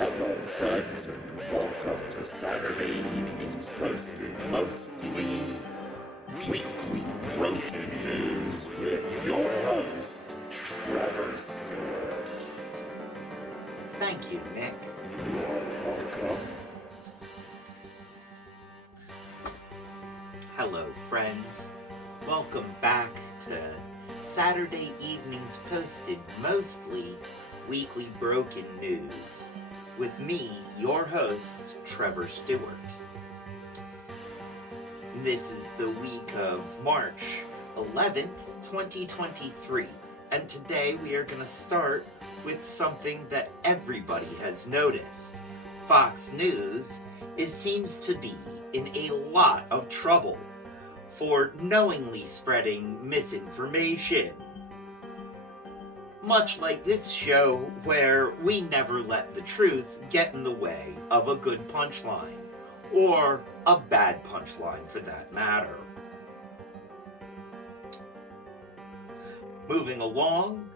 Hello, friends, and welcome to Saturday evening's posted mostly weekly broken news with your host, Trevor Stewart. Thank you, Nick. You're welcome. Hello, friends. Welcome back to Saturday evening's posted mostly weekly broken news with me, your host, Trevor Stewart. This is the week of March 11th, 2023, and today we are going to start with something that everybody has noticed. Fox News seems to be in a lot of trouble for knowingly spreading misinformation. Much like this show, where we never let the truth get in the way of a good punchline, or a bad punchline for that matter. Moving along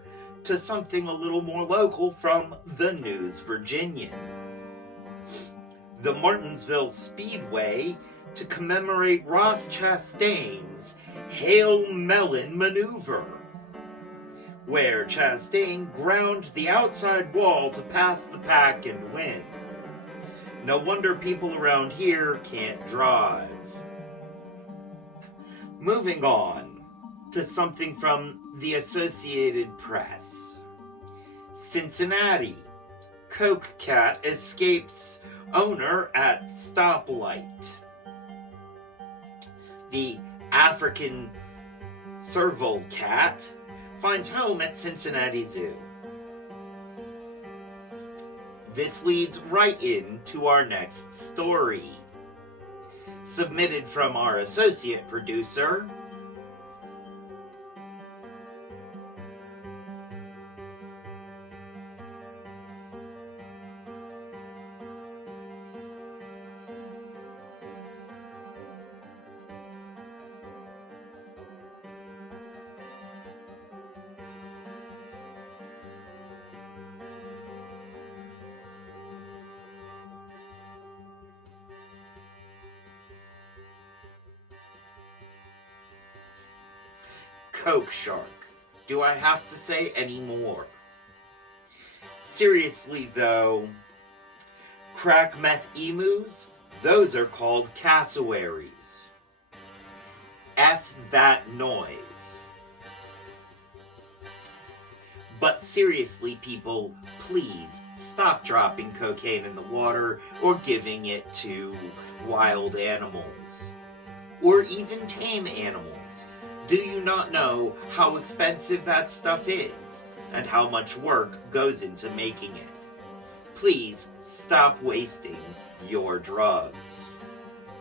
to something a little more local from the News Virginian. The Martinsville Speedway to commemorate Ross Chastain's Hail Melon maneuver, where Chastain ground the outside wall to pass the pack and win. No wonder people around here can't drive. Moving on to something from the Associated Press. Cincinnati. Coke cat escapes owner at stoplight. The African serval cat finds home at Cincinnati Zoo. This leads right into our next story, submitted from our associate producer, Coke Shark. Do I have to say any more? Seriously though, crack meth emus? Those are called cassowaries. F that noise. But seriously, people, please stop dropping cocaine in the water or giving it to wild animals, or even tame animals. Do you not know how expensive that stuff is and how much work goes into making it? Please stop wasting your drugs.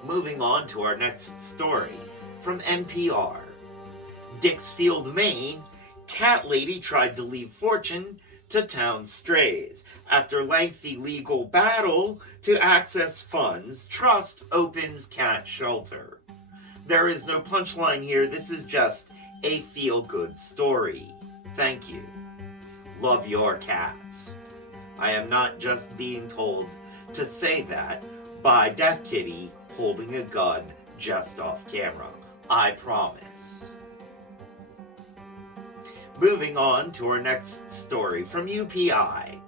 Moving on to our next story from NPR. Dixfield, Maine, cat lady tried to leave fortune to town strays. After lengthy legal battle to access funds, trust opens cat shelter. There is no punchline here. This is just a feel-good story. Thank you. Love your cats. I am not just being told to say that by Death Kitty holding a gun just off camera. I promise. Moving on to our next story from UPI.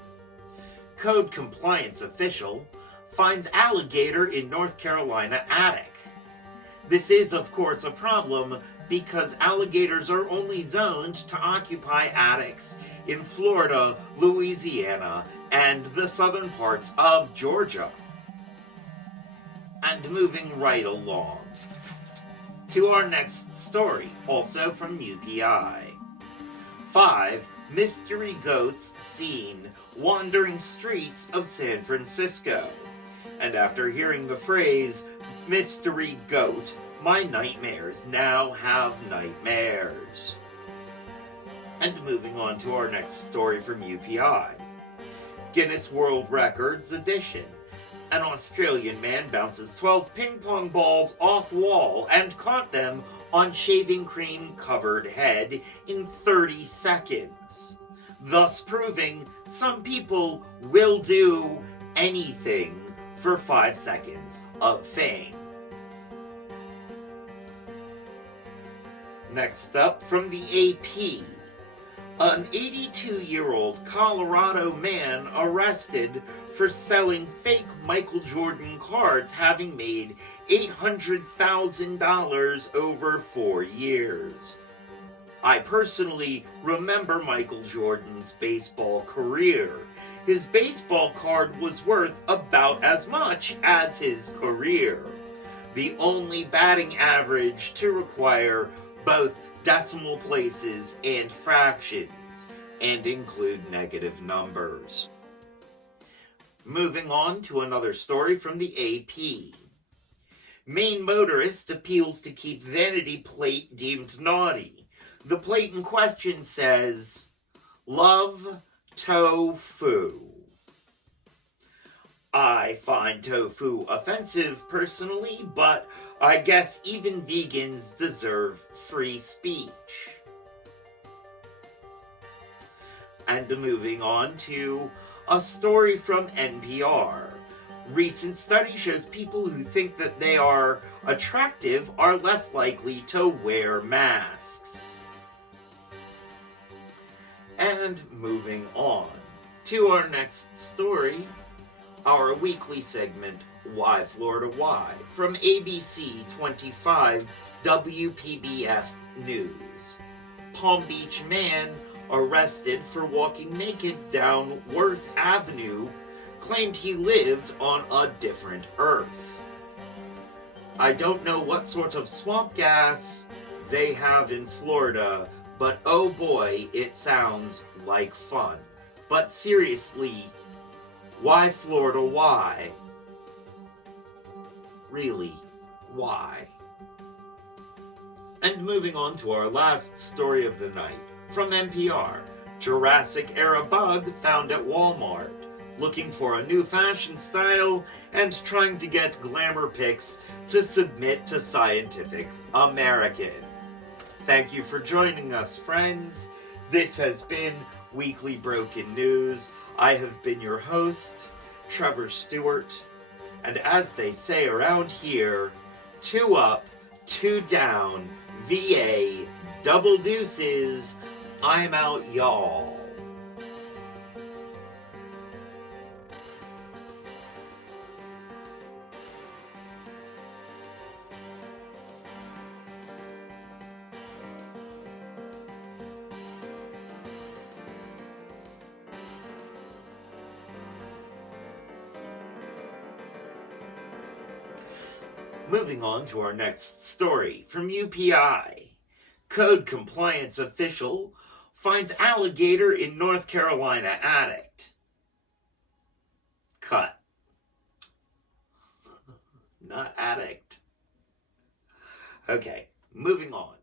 Code compliance official finds alligator in North Carolina attic. This is, of course, a problem because alligators are only zoned to occupy attics in Florida, Louisiana, and the southern parts of Georgia. And moving right along to our next story, also from UPI. 5 mystery goats seen wandering streets of San Francisco. And after hearing the phrase, mystery goat, my nightmares now have nightmares. And moving on to our next story from UPI. Guinness World Records edition. An Australian man bounces 12 ping pong balls off wall and caught them on shaving cream covered head in 30 seconds. thus proving some people will do anything for 5 seconds of fame. Next up from the AP. An 82-year-old Colorado man arrested for selling fake Michael Jordan cards, having made $800,000 over 4 years. I personally remember Michael Jordan's baseball career. His baseball card was worth about as much as his career. The only batting average to require both decimal places and fractions, and include negative numbers. Moving on to another story from the AP. Maine motorist appeals to keep vanity plate deemed naughty. The plate in question says, "Love tofu." I find tofu offensive personally, but I guess even vegans deserve free speech. And moving on to a story from NPR. Recent study shows people who think that they are attractive are less likely to wear masks. And moving on to our next story, our weekly segment, Why Florida Why, from ABC 25 WPBF News. Palm Beach man arrested for walking naked down Worth Avenue claimed he lived on a different Earth. I don't know what sort of swamp gas they have in Florida, but oh boy, it sounds like fun. But seriously, why Florida, why? Really, why? And moving on to our last story of the night, from NPR. Jurassic-era bug found at Walmart. Looking for a new fashion style and trying to get glamour pics to submit to Scientific American. Thank you for joining us, friends. This has been Weekly Broken News. I have been your host, Trevor Stewart, and as they say around here, 2 up, 2 down, VA, double deuces, I'm out, y'all. Moving on to our next story from UPI. Code compliance official finds alligator in North Carolina attic. Cut. Not addict. Okay, moving on.